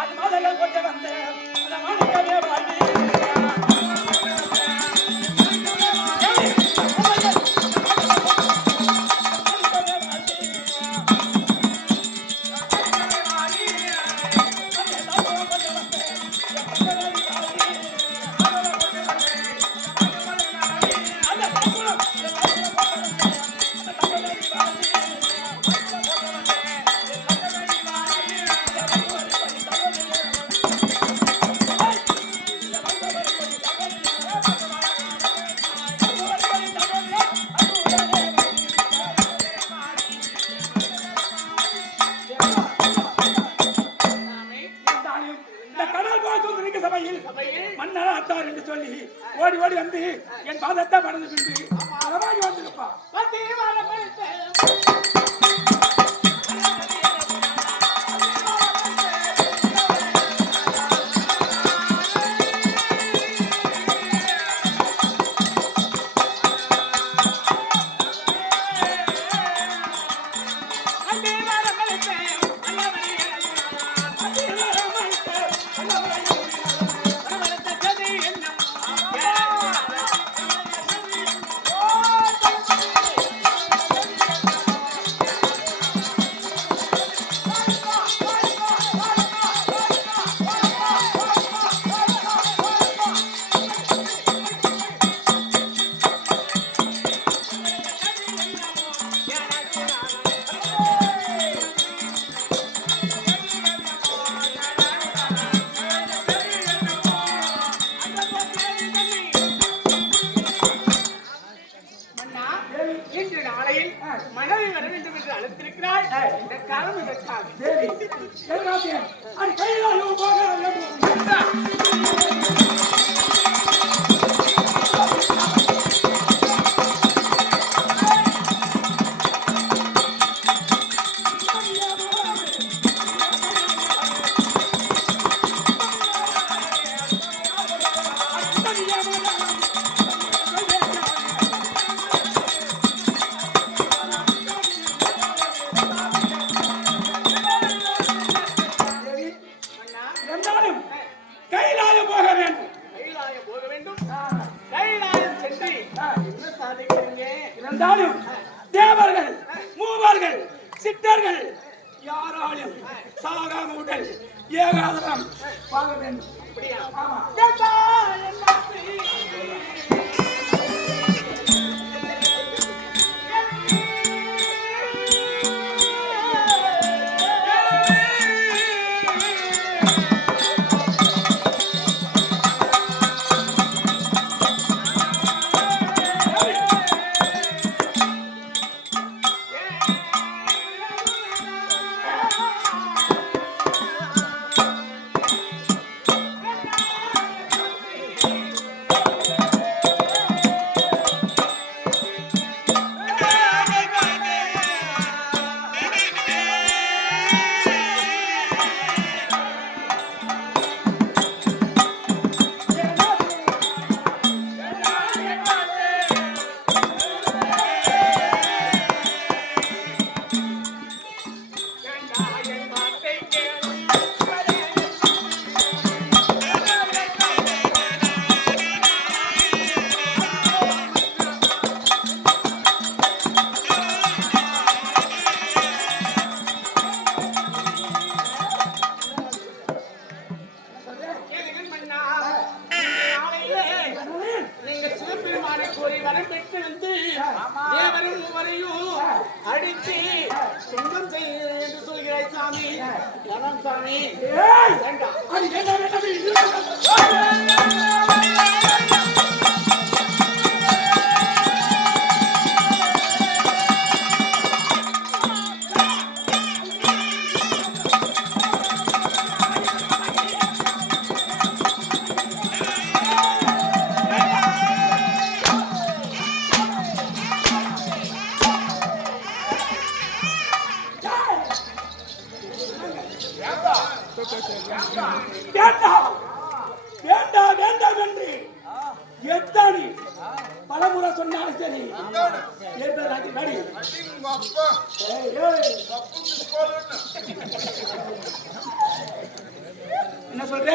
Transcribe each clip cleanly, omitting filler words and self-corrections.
அது முதல்ல கொஞ்சம் வந்து அந்த மாணிக்கவே வாடி மன்னராத்தார் என்று சொல்லி ஓடி ஓடி வந்து என் பாதத்தை படந்து பின்பு அளவாகி வந்திருப்பா மனைவி வர வேண்டும் என்று அழைத்திருக்கிறாள். இந்த காலம் இதற்காக இருந்தாலும் தேவர்கள் மூவர்கள் சித்தர்கள் யாராலும் சாகாம உடல் ஏகாதரம் வாழ வேண்டும். அடித்து சுங்கம் செய்ய என்று சொல்கிறாய் சாமி. சாமி வேண்டாம் வேண்டாம் வேண்டாம் சொன்னாலும் சரி ஏற்பதாக்கி நடி என்ன சொல்ற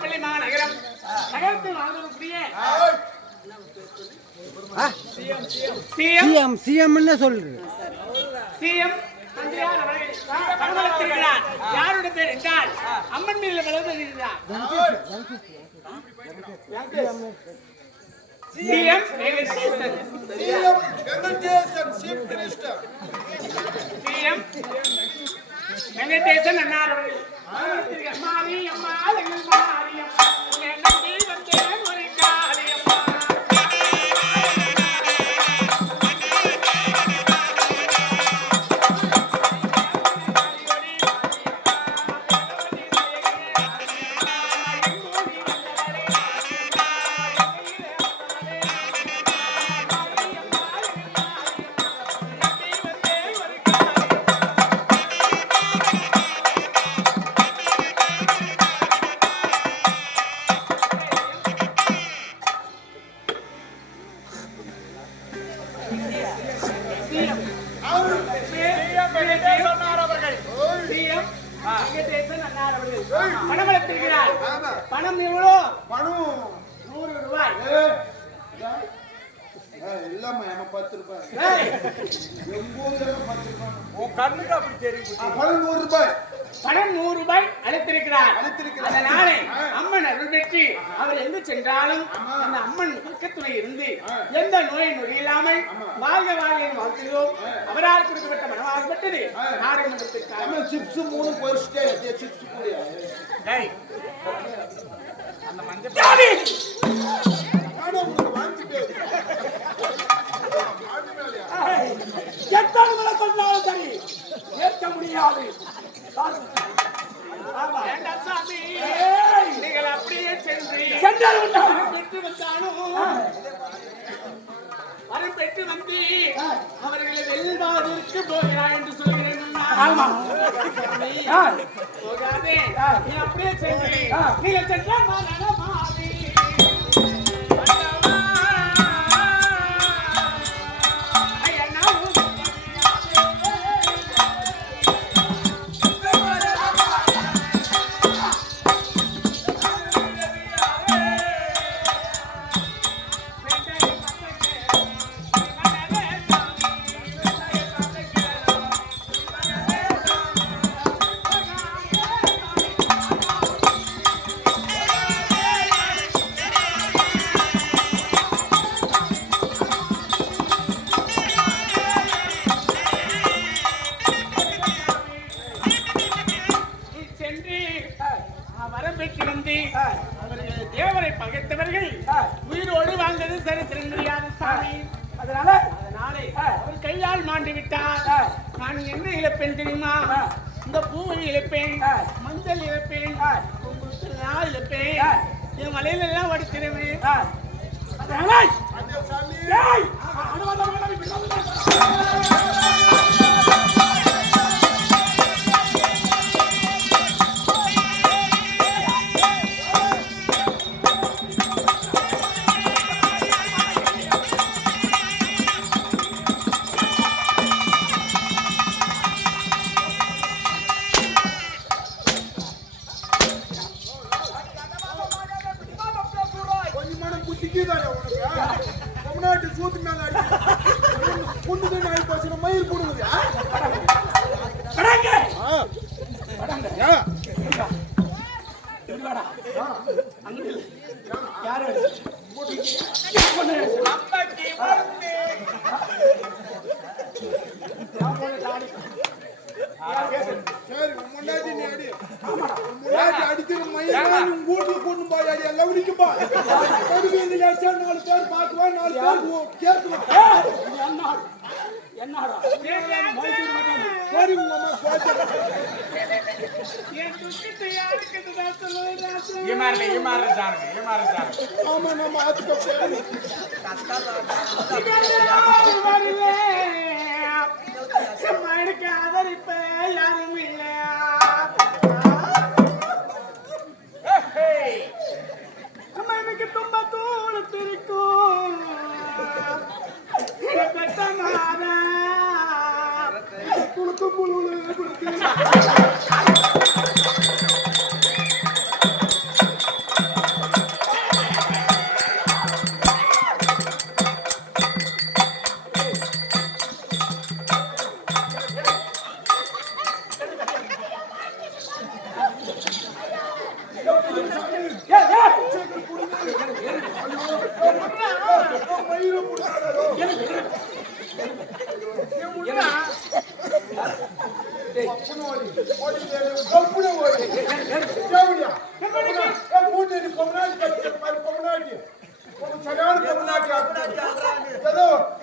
பள்ளி மாநகரம் நகரத்தில் வாழ்வதற்குரிய சிஎம் சொல்றது சிஎம் யாருடைய பேர் என்றால் அம்மன் மீது வளர்ந்திருக்கிறார் சிஎம் வெங்கடேசன் அண்ணார் அவர்கள் மாறி அம்மா மாறி அம்மா ஒரு காளி அம்மா பணம் எவ்வளோ? பணம் 100 ரூபாய். இல்லாம 10 ரூபாய். 10 ரூபாய். பணம் 100 ரூபாய் அளித்திருக்கிறார். அதனாலே அம்மன் அருள் பெற்று அவர் எங்கு சென்றாலும் அந்த அம்மன் பக்கத்துணை இருந்து எந்த நோயை நொடியில்லாமல் வாழ்க வாழ்க வாழ்த்துகிறோம். அவரால் கொடுக்கப்பட்ட மனவாகப்பட்டது நாடகமன்றத்திற்காக சிப்ஸ் 3 போயிட்டே சிப்ஸ் கூடிய அந்த மஞ்சள் எத்தனை முறை சொன்னாலும் சரி ஏற்க முடியாது. நீங்கள் அப்படியே சென்றாலும் பெற்று வந்தாலும் வரம் பெற்று வந்து அவர்களை வெல்வாதற்கு போகிறார் என்று சொல்கிறேன். போகாதே, நீ அப்படியே சென்று நீங்கள் சென்றால் மாறி தேவரை பகைத்தவர்கள் உயிரோடு வாழ்ந்தது சரித்திரம் தெரியாது சாமி. அதனாலே அவர் கையால் மாண்டு விட்டார். நான் என்ன இழப்பேன் தெரியுமா? இந்த பூவை இழப்பேன், மஞ்சள் இழப்பேன், இழப்பேன், என் மலையில எல்லாம் வடித்திருவேன். சூத்து மேல புண்ணு ஆகி போச்சு மயில் போடுவது சரி முன்னாடி நீ அடி அடிக்கிற மயில் வீட்டுல கொண்டு போய் அடி எல்லாம் குடிக்கும்பா அடிச்சு 4 பேர் பார்க்குவா 4 பேர் கேட்குவா சரி உங்க அம்மா என் துக்கத்தை யாருக்கு தான் சொல்லுவேன் ஆமா நம்ம ஆத்துக்க எனக்கு ஆதரிப்ப யாரும் இல்லை எனக்கு ತುಂಬ தூளத்திருக்கும் கட்டமாத குளுக்கும் புழுவுல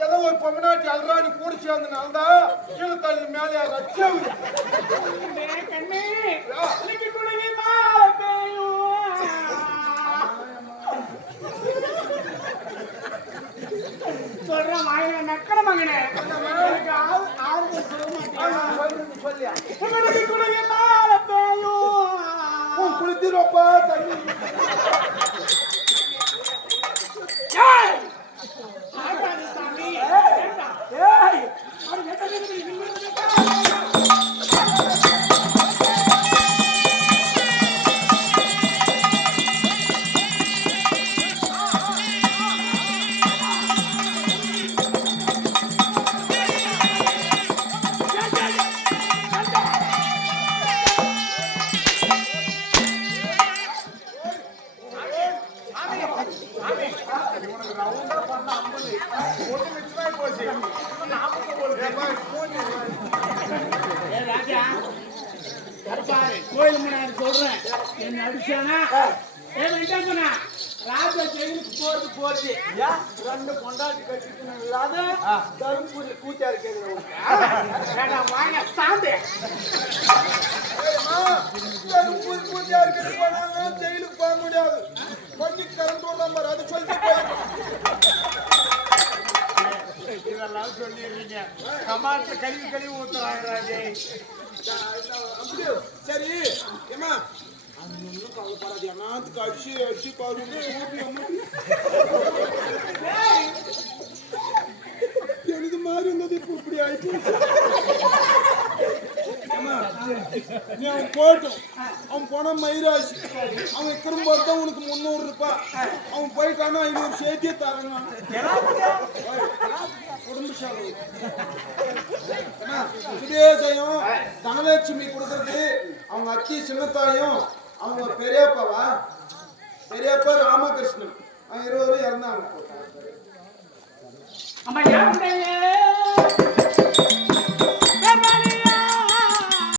ஏதோ ஒரு பொம்மநாட்டி அல்றாணி கூடி சேர்ந்தனால்தான் கீழே தள்ளி மேலே ரச்சேவுங்க சொல்றேன் வாயில நக்கட மகனே ஆறுதல் சொல்லியா குளித்திருப்பா தண்ணி கோயில் முன்னாடி சொல்றேன் என்ன அடிச்சானா வெங்கடப்பனா ராஜா ஜெயிலுக்கு போறது ரெண்டு கொண்டாடி கட்டிக்கணும் இல்லாத தருமபுரி கூத்தாரு கேட்கிறேன் வாங்க சாந்து தருமபுரி கூத்தாரு கட்டி போனாலும் ஜெயிலுக்கு போக முடியாது கொஞ்சம் கரண்ட் விடலாம் பாரு அது சொல்லிட்டு இதெல்லாம் சொல்லிடுறீங்க கமாத்துல கழுவி ஊத்துறாங்க சரி ஏமா அது ஒன்றும் கவலைப்படாது அண்ணாத்துக்கு அடிச்சு பாரு எனக்கு மாதிரி இருந்தது இப்போ இப்படி ஆயிடுச்சு நீ அவன் போட்டும் அவன் போனா மயிராசி அவன் திரும்ப தான் உனக்கு 300 ரூபாய் அவன் போயிட்டானா 500 சேர்த்தியே தரங்க குடும்ப செலவு சுதேசையும் தனலட்சுமி கொடுக்கறது அவங்க அத்தி சின்னத்தாயும் அவங்க பெரியப்பா ராமகிருஷ்ணன் 20 இறந்தாங்க அம்மா